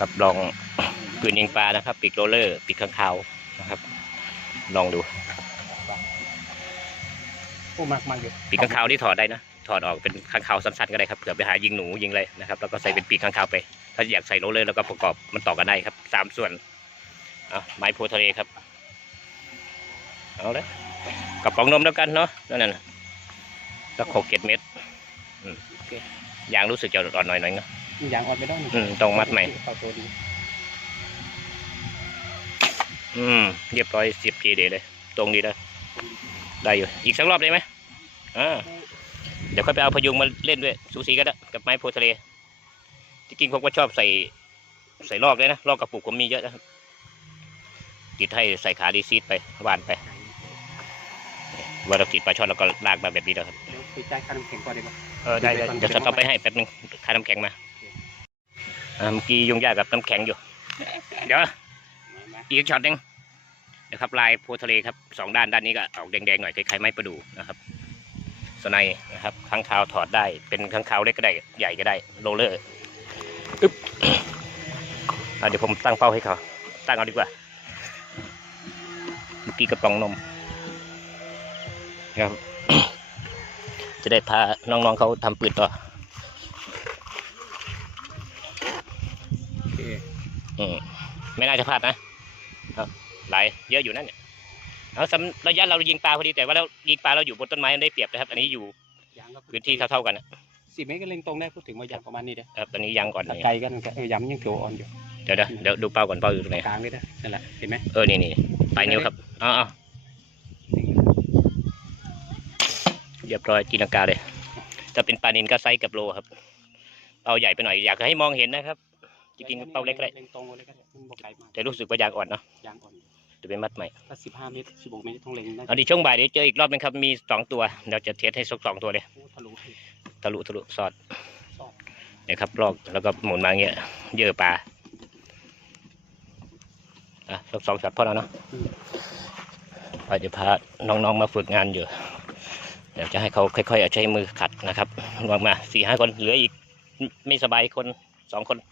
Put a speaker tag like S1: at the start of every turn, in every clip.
S1: ครับลองปืนยิงปลานะครับ ปีกโรลเลอร์ ปีกข้างคาวนะครับ ลองดู
S2: โอ้มากมากอยู่
S1: ปีกข้างคาวที่ถอดได้นะถอดออกเป็นข้างคาวสั้นๆก็ได้ครับเผื่อไปหายิงหนูยิงอะไรนะครับแล้วก็ใส่เป็นปีกข้างคาวไป ถ้าอยากใส่โรลเลอร์แล้วก็ประกอบมันต่อกันได้ครับสามส่วนเอาไม้โพธิ์ทะเลครับเอาเลยกระป๋องนมแล้วกันเนาะนั่นน่ะสักหกเจ็ดเมตรอืมยางรู้สึกจะอ่อนหน่อยหน่อยเนาะ
S2: ยางอ่อนไม่ได้นี่
S1: อืมต้องมัดใหม่
S2: เอาตัวดี
S1: อืมเรียบร้อยสิบทีเดเลย ตรงดีแล้วได้อยู่ อีกสักรอบได้ไหมอ่าเดี๋ยวค่อยไปเอาพยุงมาเล่นด้วย สูสีกันนะกับไม้โพธิ์ทะเลที่จริงผมก็ชอบใส่ ใส่ลอกเลยนะลอกกระปุกผมมีเยอะนะครับติดให้ใส่ขาดีซีดไปหวานไปเวลาเราติดปลาช่อนเราก็ลากมาแบบนี้แล้วครับ
S2: เดี๋ยวคุยใจายค่าน้ำแข็งก่อนดีกว่า
S1: เออได้ได้เดี๋ยวสต็อปไปให้แป๊บนึงค่าน้ำแข็งมาอ่า เมื่อกี้ยุ่งยากกับน้ำแข็งอยู่ เดี๋ยว อีกช็อตหนึงนะครับลายโพทะเลครับสองด้านด้านนี้ก็ออกแดงๆหน่อยคล้ายๆไม้ประดู่นะครับสไนนะครับข้างคาวถอดได้เป็นข้างคาวเล็กก็ได้ใหญ่ก็ได้โรลเลอร์อึ๊บอ่เดี๋ยวผมตั้งเป้าให้เขา ตั้งเอาดีกว่า เมื่อกี้กระป๋องนมนะครับ จะได้พาน้องๆเขาทำปืนต่อ
S2: เค
S1: อืมไม่น่าจะพลาดนะเอาหลายเยอะอยู่นั่นเนี่ยเอาสำระยะเรายิงปลาพอดีแต่ว่าเรายิงปลาเราอยู่บนต้นไม้มันได้เปรียบนะครับ อันนี้อยู่
S2: ยางก็
S1: พื้นที่เท่าๆกันนะ
S2: สิบเมตรก็เล็งตรงได้พูดถึงว่ายางประมาณนี้เด้อ
S1: ครับตอนนี้ยังก่อน
S2: ถ้าไกลกันก็เออยำยังถือว่าอ่อนอยู่
S1: เดี๋ยวนะเดี๋ยวดูเป้าก่อนเป้าอยู่ตรงไหน
S2: กลางเลยนะนั่นแหละเห็นไหม
S1: เออนี่นี่ปลายนิ้วครับเอ๋อาเรียบร้อยจีนังกาเลยถ้าเป็นปลานินก็ไซส์กับโลครับเป้าใหญ่ไปหน่อยอยากให้มองเห็นนะครับ จริงๆเป้าเล็กก็ได้
S2: เล็งตรงเลยก็ได้มันบ่ไกลมาก
S1: แต่รู้สึกว่ายางอ่อนเนาะ
S2: ยางอ่อน
S1: จะเป็นมัดใหม่
S2: ถ้าสิบห้าเมตรสิบหกเมตรต้องเล็งได้
S1: เอาดีช่วงบ่ายเดี๋ยวเจออีกรอบนึงครับมีสองตัวเดี๋ยวจะเทสให้สักสองตัวเลย
S2: โอ้ทะลุ
S1: ทะลุทะลุสอด
S2: ซอก
S1: เนี่ยครับลอกแล้วก็หมุนมาอย่างเงี้ยเยอะปลาอะสักสองช็อตพอแล้วเนาะเราจะพาน้องๆมาฝึกงานอยู่เดี๋ยวจะให้เขาค่อยๆเอาใช้มือขัดนะครับวางมาสี่ห้าคนเหลืออีกไม่ไม่สบายคนสองคนนี่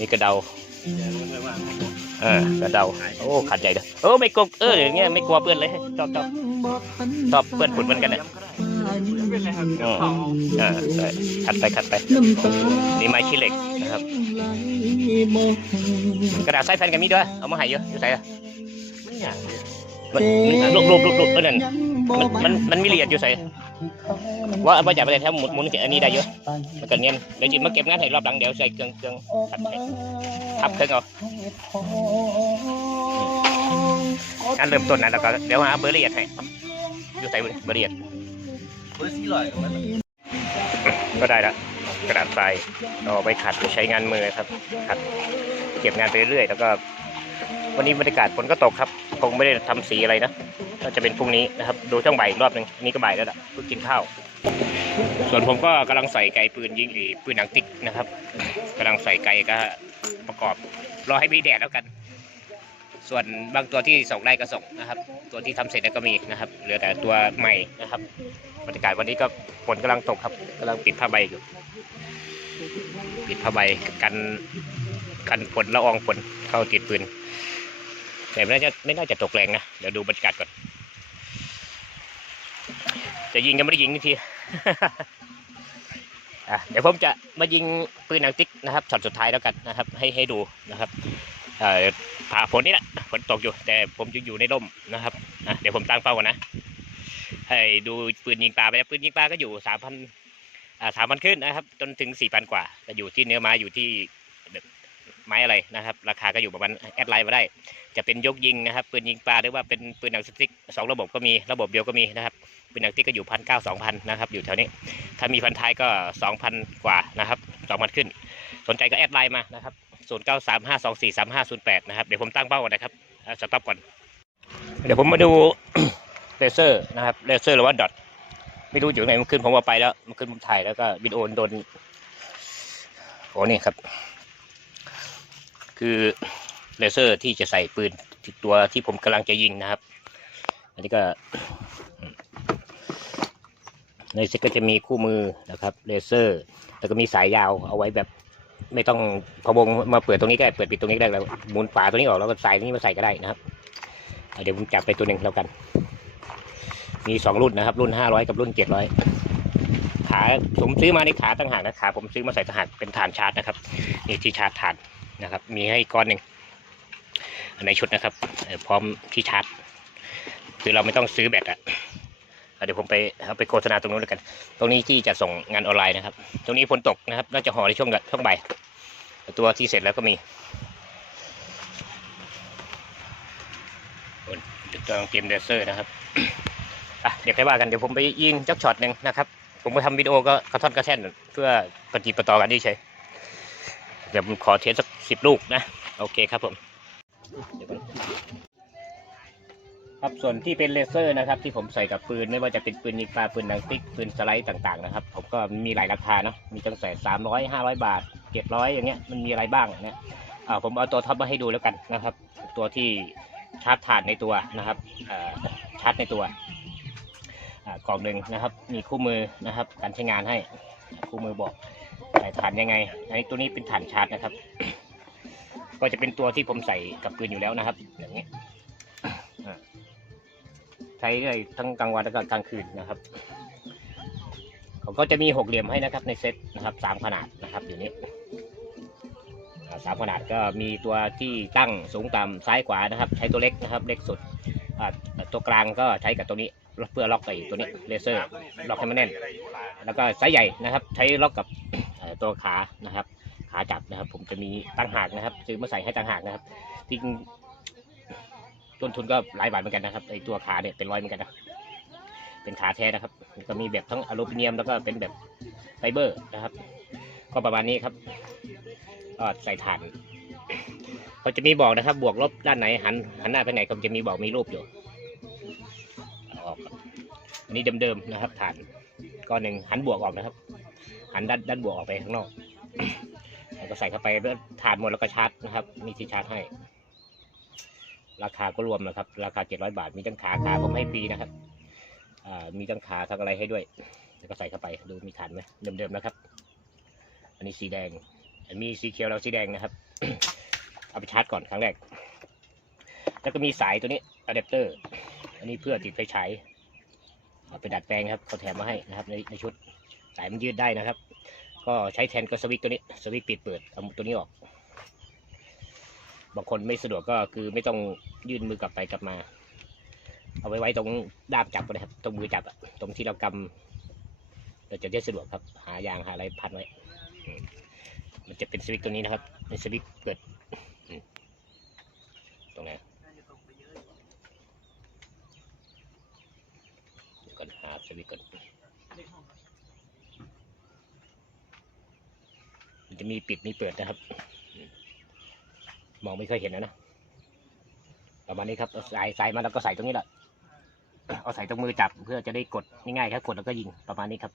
S1: นี่กระเดาอ่ากระเดาโอ้ขัดใหญ่เลยโอ้ไม่กลัวเอออย่างเงี้ยไม่กลัวเปื้อนเลยชอบชอบชอบเปื้อนฝุ่นเหมือนกันเนี่ยอืมอ่าใช่ขัดไปขัดไปนี่ไม้ขี้เหล็กนะครับ กระดาษใส่แผ่นกันมีด้วยเอามาให้เยอะอยู่ใส่อะมันมันลูกลูกลูกลูกเออนั่นมันมันมันมีเหรียญอยู่ใส่ ว่าเอาไปจากประเทศแถวหมุนหมุนอันนี้ได้เยอะแล้วก็เนียนเดี๋ยวจิมาเก็บงานให้รอบหลังเดี๋ยวใส่เครื่องเครื่องขัดให้ทับเครื่องเอางานเริ่มต้นนะแล้วก็เดี๋ยวหาเบอร์ละเอียดให้อยู่ใส่เบอร์ละเอียด
S3: เบอร์สี่ร้อยก็
S1: ได้ละกระดาษทรายเอาไปขัดใช้งานมือครับขัดเก็บงานไปเรื่อยๆแล้วก็ วันนี้บรรยากาศฝนก็ตกครับ คงไม่ได้ทำสีอะไรนะก็จะเป็นพรุ่งนี้นะครับ ดูช่วงบ่ายอีกรอบหนึ่งนี่ก็บ่ายแล้วล่ะเพิ่งกินข้าว ส่วนผมก็กำลังใส่ไกปืนยิงอีปืนหนังติ๊กนะครับกำลังใส่ไกก็ประกอบ รอให้มีแดดแล้วกัน ส่วนบางตัวที่ส่งได้ก็ส่งนะครับ ตัวที่ทำเสร็จแล้วก็มีนะครับ เหลือแต่ตัวใหม่นะครับ บรรยากาศวันนี้ก็ฝนกำลังตกครับกำลังปิดผ้าใบอยู่ ปิดผ้าใบกันกันฝนละอองฝนเข้าติดปืน แต่ไม่น่าจะไม่น่าจะตกแรงนะ เดี๋ยวดูบรรยากาศก่อน จะยิงก็ไม่ได้ยิงทีอะเดี๋ยวผมจะมายิงปืนหนังติ๊กนะครับช็อตสุดท้ายแล้วกันนะครับ ให้ให้ดูนะครับผ่าฝนนี่แหละฝนตกอยู่ แต่ผมยังอยู่ในร่มนะครับเดี๋ยวผมตั้งเป้าก่อนนะให้ดูปืนยิงปลาไปแล้วปืนยิงปลาก็อยู่สามพันสามพันขึ้นนะครับ จนถึงสี่พันกว่าจะอยู่ที่เนื้อไม้อยู่ที่ ไม้อะไรนะครับ ราคาก็อยู่ประมาณแอดไลน์มาได้ จะเป็นยกยิงนะครับปืนยิงปลาหรือว่าเป็นปืนหนังสติ๊กสองระบบก็มีระบบเดียวก็มีนะครับปืนหนังสติ๊กก็อยู่พันเก้าสองพันนะครับอยู่แถวนี้ ถ้ามีพันท้ายก็สองพันกว่านะครับสองพันขึ้น สนใจก็แอดไลน์มานะครับศูนย์เก้าสามห้าสองสี่สามห้าศูนย์แปดนะครับเดี๋ยวผมตั้งเป้าก่อนนะครับอ่าสต็อปก่อน เดี๋ยวผมมาดูเลเซอร์นะครับเลเซอร์หรือว่าดอทไม่รู้อยู่ไหนมันขึ้นผมว่าไปแล้วมันขึ้นผมถ่ายแล้วก็วิดีโอโดนโอ้นี่ครับ คือเลเซอร์ที่จะใส่ปืนตัวที่ผมกำลังจะยิงนะครับ อันนี้ก็ ในเซ็ตก็จะมีคู่มือนะครับเลเซอร์ แล้วก็มีสายยาวเอาไว้แบบไม่ต้องพะวงมาเปิดตรงนี้ก็ได้เปิดปิดตรงนี้ได้แล้วหมุนฝาตัวนี้ออกแล้วก็ใสายนี้มาใส่ก็ได้นะครับเดี๋ยวผมจับไปตัวหนึ่งแล้วกัน มีสองรุ่นนะครับ รุ่นห้าร้อยกับรุ่นเจ็ดร้อยขาผมซื้อมาในขาต่างหากนะขาผมซื้อมาใส่ต่างหากเป็นฐานชาร์จนะครับนี่ที่ชาร์จฐาน นะครับ มีให้ก้อนหนึ่งในชุดนะครับพร้อมที่ชาร์จ คือเราไม่ต้องซื้อแบตอะอะเดี๋ยวผมไปเอาไปโฆษณาตรงนู้นแล้วกัน ตรงนี้ที่จะส่งงานออนไลน์นะครับ ตรงนี้ฝนตกนะครับน่าจะห่อในช่วงช่วงบ่ายตัวที่เสร็จแล้วก็มีโอ้ยตัวเกมเดเซอร์นะครับอะเดี๋ยวค่อยว่ากันเดี๋ยวผมไปยิงจักช็อตหนึ่งนะครับ ผมไปทำวิดีโอก็กระท่อนกระแท่นเพื่อปฏิปต่อกันที่เฉย เดี๋ยวผมขอเทสสักสิบลูกนะ โอเคครับผมครับส่วนที่เป็นเลเซอร์นะครับ ที่ผมใส่กับปืนไม่ว่าจะเป็นปืนยิงปลาปืนหนังติ๊กปืนสไลด์ต่างๆนะครับ ผมก็มีหลายราคาเนาะมีตั้งแต่สามร้อยห้าร้อยบาทเจ็ดร้อยอย่างเงี้ยมันมีอะไรบ้างเนี่ยอ่าผมเอาตัวท็อปมาให้ดูแล้วกันนะครับ ตัวที่ชาร์จถ่านในตัวนะครับอ่าชาร์จในตัวอ่ากล่องหนึ่งนะครับ มีคู่มือนะครับ การใช้งานให้คู่มือบอก ฐานยังไงอันนี้ตัวนี้เป็นฐานชาร์จนะครับ ก็จะเป็นตัวที่ผมใส่กับปืนอยู่แล้วนะครับ อย่างนี้ใช้ได้ทั้งกลางวันและกลางคืนนะครับเขาก็จะมีหกเหลี่ยมให้นะครับในเซตนะครับสามขนาดนะครับ อยู่นี้สามขนาดก็มีตัวที่ตั้งสูงต่ำซ้ายขวานะครับ ใช้ตัวเล็กนะครับ เล็กสุดตัวกลางก็ใช้กับตัวนี้เพื่อล็อกไอ้ตัวนี้เลเซอร์ล็อกให้มันแน่น แล้วก็ไซส์ใหญ่นะครับ ใช้ล็อกกับ ตัวขานะครับ ขาจับนะครับ ผมจะมีตั้งหากนะครับ ซื้อมาใส่ให้ตั้งหากนะครับจริงต้นทุนก็หลายบาทเหมือนกันนะครับไอตัวขาเนี่ยเป็นร้อยเหมือนกันนะเป็นขาแท้นะครับ ก็มีแบบทั้งอลูมิเนียมแล้วก็เป็นแบบไฟเบอร์นะครับ ก็ประมาณนี้ครับก็ใส่ถ่านก็จะมีบอกนะครับ บวกลบด้านไหนหันหันหน้าไปไหนก็จะมีบอกมีรูปอยู่ออกอันนี้เดิมๆนะครับ ฐานก้อนหนึ่งหันบวกออกนะครับ หันด้านด้านบวกออกไปข้างนอกแล้วก็ใส่เข้าไปแล้วฐานหมดแล้วก็ชาร์จนะครับ มีที่ชาร์จให้ ราคาก็รวมนะครับ ราคาเจ็ดร้อยบาท มีตั้งขาขาผมให้ฟรีนะครับอ่ามีตั้งขาทั้งอะไรให้ด้วย แล้วก็ใส่เข้าไปดูมีฐานไหมเดิมๆนะครับ อันนี้สีแดง มีสีเขียวแล้วสีแดงนะครับ เอาไปชาร์จก่อนครั้งแรก แล้วก็มีสายตัวนี้อะแดปเตอร์ อันนี้เพื่อติดไฟฉายเอาไปดัดแปลงครับเขาแถมมาให้นะครับในในชุด สายมันยืดได้นะครับ ก็ใช้แทนกับสวิตตัวนี้ สวิตปิดเปิดเอาตัวนี้ออก บางคนไม่สะดวกก็คือไม่ต้องยื่นมือกลับไปกลับมา เอาไว้ไว้ตรงด้ามจับก็ได้ครับ ตรงมือจับอะตรงที่เรากำเราจะได้สะดวกครับ หายางหาอะไรพันไว้ มันจะเป็นสวิตตัวนี้นะครับ เป็นสวิตเปิด ตรงนเดี๋ยวก่อนหาสวิตก่อน มันจะมีปิดมีเปิดนะครับ มองไม่เคยเห็นนะนะประมาณนี้ครับเอาสายสายมาแล้วก็ใส่ตรงนี้แหละเอาใส่ตรงมือจับเพื่อจะได้กดง่ายๆครับกดแล้วก็ยิงประมาณนี้ครับ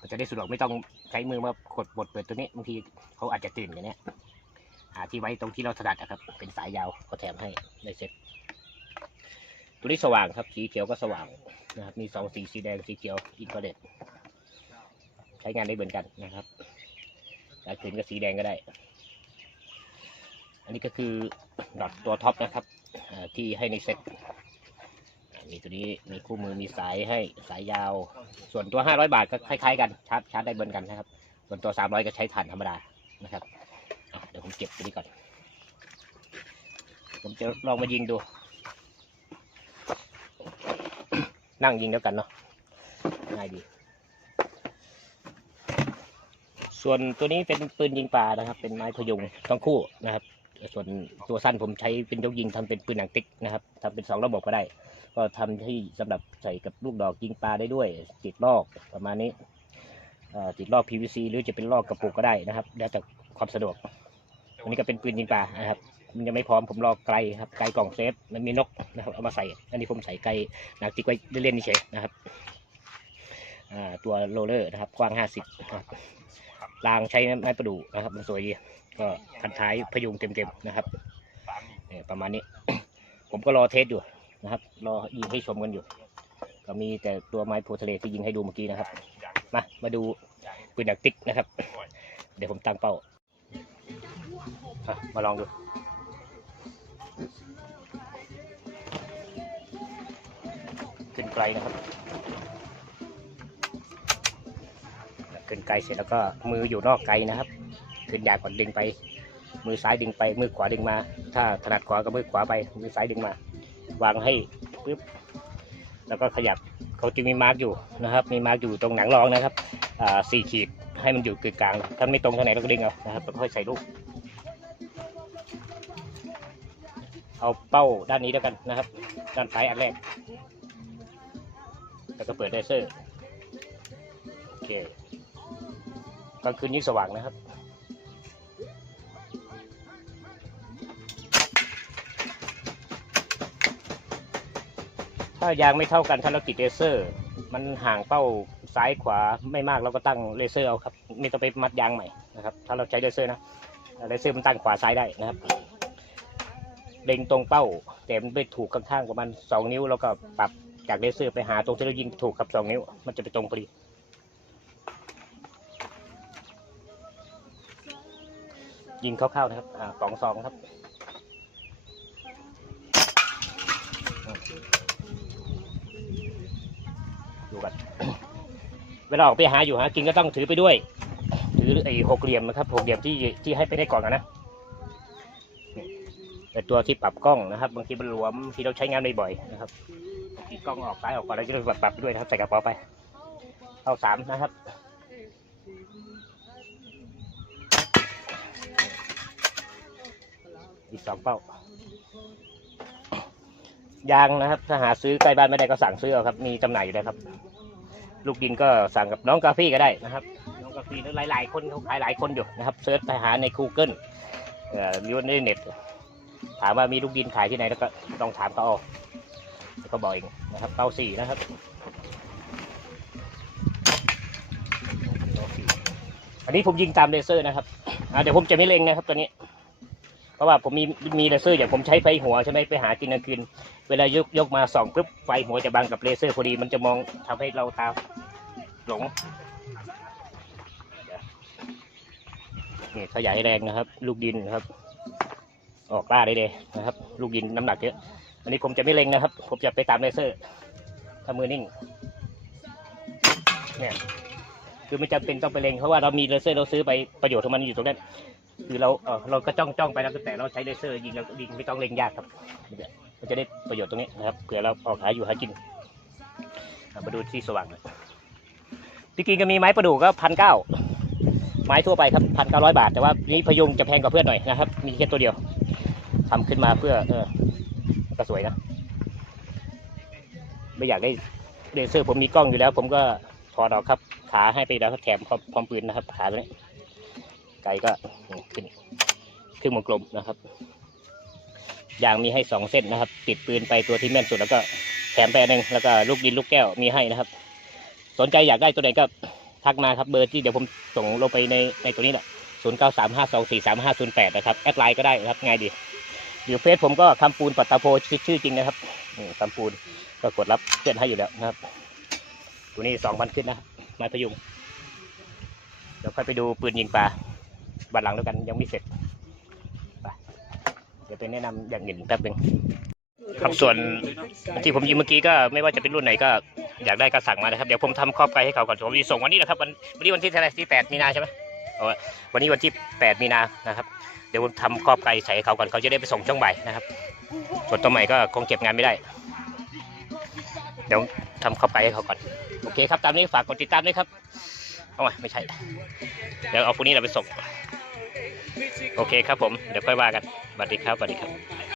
S1: มันจะได้สะดวกไม่ต้องใช้มือมากดบดเปิดตัวนี้บางทีเขาอาจจะตื่นกันเนี้ยหาที่ไว้ตรงที่เราถนัดนะครับ เป็นสายยาวเขาแถมให้ในเซ็ตตัวนี้สว่างครับสีเขียวก็สว่างนะครับมีสองสีสีแดงสีเขียวอินฟราเรดใช้งานได้เหมือนกันนะครับ กลางคืนก็สีแดงก็ได้ อันนี้ก็คือดอทตัวท็อปนะครับที่ให้ในเซ็ตมีตัวนี้มีคู่มือมีสายให้สายยาว ส่วนตัว 500 บาทก็คล้ายๆกันชาร์จชาร์จได้เหมือนกันนะครับ ส่วนตัว 300 ก็ใช้ถ่านธรรมดานะครับเดี๋ยวผมเก็บตัวนี้ก่อน ผมจะลองมายิงดู นั่งยิงแล้วกันเนาะง่ายดี ส่วนตัวนี้เป็นปืนยิงปลานะครับ เป็นไม้พยุงต้งคู่นะครับ ส่วนตัวสั้นผมใช้เป็นยกยิงทำเป็นปืนหนังติ๊กนะครับทำเป็นสองระบบก็ได้ ก็ทำที่สำหรับใส่กับลูกดอกยิงปลาได้ด้วย ติดลอกประมาณนี้อ่อติดลอก PVC หรือจะเป็นลอกกระปุกก็ได้นะครับ แล้วแต่ความสะดวก อันนี้ก็เป็นปืนยิงปลานะครับ มันยังไม่พร้อมผมรอไกลครับไกลกล่องเซฟมันมีนกนะครับเอามาใส่ อันนี้ผมใส่ไกลหนักติ๊กไว้เล่นๆนี่เฉยนะครับอ่าตัวโรลเลอร์นะครับกว้าง 50นะครับ รางใช้ไม้ประดู่นะครับ มันสวยดีก็คันท้ายพยุงเต็มๆนะครับเนี่ยประมาณนี้ ผมก็รอเทสอยู่นะครับ รอยิงให้ชมกันอยู่ ก็มีแต่ตัวไม้โพทะเลที่ยิงให้ดูเมื่อกี้นะครับ มามาดูปืนหนังติ๊กนะครับ เดี๋ยวผมตั้งเป้า มาลองดูขึ้นไกลนะครับ ขึ้นไกลเสร็จแล้วก็มืออยู่นอกไกลนะครับขึ้นยากก่อนดึงไป มือซ้ายดึงไป มือขวาดึงมา ถ้าถนัดขวาก็มือขวาไป มือซ้ายดึงมา วางให้ปึ๊บแล้วก็ขยับเขาจึงมีมาร์กอยู่นะครับ มีมาร์กอยู่ตรงหนังรองนะครับอ่าสี่ขีดให้มันอยู่กึ่งกลางถ้าไม่ตรงทางไหนเราก็ดึงเอานะครับแล้วค่อยใส่ลูกเอาเป้าด้านนี้แล้วกันนะครับ ด้านซ้ายอันแรก แล้วก็เปิดไดเซอร์โอเค กลางคืนยิ่งสว่างนะครับ ถ้ายางไม่เท่ากันถ้าเราติดเลเซอร์ มันห่างเป้าซ้ายขวาไม่มากเราก็ตั้งเลเซอร์เอาครับ ไม่ต้องไปมัดยางใหม่นะครับ ถ้าเราใช้เลเซอร์นะเลเซอร์มันตั้งขวาซ้ายได้นะครับเล็งตรงเป้า แต่มันไปถูกข้างๆประมาณสองนิ้ว แล้วก็ปรับจากเลเซอร์ไปหาตรงที่เรายิงถูกกับสองนิ้ว มันจะไปตรงพอดี ยิงคร่าๆนะครับอ่าสองซองครับดูกันเวลาออกไปหาอยู่หากินก็ต้องถือไปด้วย ถือไอ้หกเหลี่ยมนะครับหกเหลี่ยมที่ที่ให้ไปได้ก่อนนะนะนี่ตัวที่ปรับกล้องนะครับบางทีมันหลวมที่เราใช้งานบ่อยๆนะครับบางทีกล้องออกซ้ายออกขวาเราจะปรับปรับไปด้วยนะครับใส่กระเป๋าไปเอาสามนะครับ อีกสองเป้ายางนะครับ ถ้าหาซื้อใกล้บ้านไม่ได้ก็สั่งซื้อเอาครับ มีจำหน่ายอยู่แล้วครับ ลูกดินก็สั่งกับน้องกาแฟก็ได้นะครับ น้องกาแฟหรือหลาย ๆ คนเขาขายหลายคนอยู่นะครับเซิร์ชไปหาใน Google เอ่อหรือว่าในเน็ตถามว่ามีลูกดินขายที่ไหนแล้วก็ต้องถามเขาเอาแล้วก็บอกเองนะครับเก้าสี่นะครับอันนี้ผมยิงตามเลเซอร์นะครับเดี๋ยวผมจะไม่เล็งนะครับตัวนี้ เพราะว่าผมมีมีเลเซอร์อย่างผมใช้ไฟหัวใช่ไหมไปหากินกลางคืนเวลายกยกมาส่องปุ๊บไฟหัวจะบังกับเลเซอร์พอดีมันจะมองทำให้เราตาหลงนี่ขยายแรงนะครับ ลูกดินนะครับ ออกล่าได้เลยนะครับ ลูกดินน้ำหนักเยอะอันนี้ผมจะไม่เล็งนะครับ ผมจะไปตามเลเซอร์ถ้ามือนิ่งเนี่ยคือไม่จำเป็นต้องไปเล็งเพราะว่าเรามีเลเซอร์เราซื้อไปประโยชน์ของมันอยู่ตรงนั้น คือเราเออเราก็จ้องจ้องไปแล้วแต่เราใช้เลเซอร์ยิงเรายิงไม่ต้องเล็งยากครับมันจะได้ประโยชน์ตรงนี้นะครับเผื่อเราออกหาอยู่หากินมาดูที่สว่างหน่อยที่กินก็มีไม้ประดู่ก็พันเก้าไม้ทั่วไปครับพันเก้าร้อยบาท แต่ว่านี้พยุงจะแพงกว่าเพื่อนหน่อยนะครับ มีแค่ตัวเดียวทำขึ้นมาเพื่อเออก็สวยนะไม่อยากได้เลเซอร์ผมมีกล้องอยู่แล้ว ผมก็ถอดออกครับ ขาให้ไปแล้วแถมพร้อมพร้อมปืนนะครับขาตัวนี้ ไกลก็ขึ้นครึ่งวงกลมนะครับยางมีให้สองเส้นนะครับ ติดปืนไปตัวที่แม่นสุดแล้วก็แถมไปอันหนึ่งแล้วก็ลูกดินลูกแก้วมีให้นะครับ สนใจอยากได้ตัวไหนก็ทักมาครับเบอร์ที่เดี๋ยวผมส่งลงไปในในตัวนี้แหละศูนย์เก้าสามห้าสองสี่สามห้าศูนย์แปดนะครับแอดไลน์ก็ได้นะครับง่ายดีอยู่เฟซผมก็คำปูนปัตตาโพชื่อชื่อจริงนะครับคำปูนก็กดรับเพื่อนให้อยู่แล้วนะครับ ตัวนี้สองพันขึ้นนะไม้พยุงเดี๋ยวค่อยไปดูปืนยิงปลา บันหลังแล้วกันยังไม่เสร็จไปเดี๋ยวไปแนะนำอย่างอื่นแป๊บหนึงครับส่วนที่ผมยิงเมื่อกี้ก็ไม่ว่าจะเป็นรุ่นไหนก็อยากได้ก็สั่งมานะครับเดี๋ยวผมทำครอบไกลให้เขาก่อนผมจะส่งวันนี้นะครับวันวันนี้วันที่เท่าไหร่ที่แปดมีนาใช่ไหมเอาวะวันนี้วันที่แปดมีนานะครับเดี๋ยวผมทำครอบไกลใส่ให้เขาก่อนเขาจะได้ไปส่งช่วงบ่ายนะครับส่วนตัวใหม่ก็คงเก็บงานไม่ได้ เดี๋ยวทำครอบไกลให้เขาก่อนโอเคครับตามนี้ฝากกดติดตามด้วยครับ เอาไว้ไม่ใช่ เดี๋ยวเอาพวกนี้เราไปส่ง โอเคครับผม เดี๋ยวค่อยว่ากันสวัสดีครับสวัสดีครับ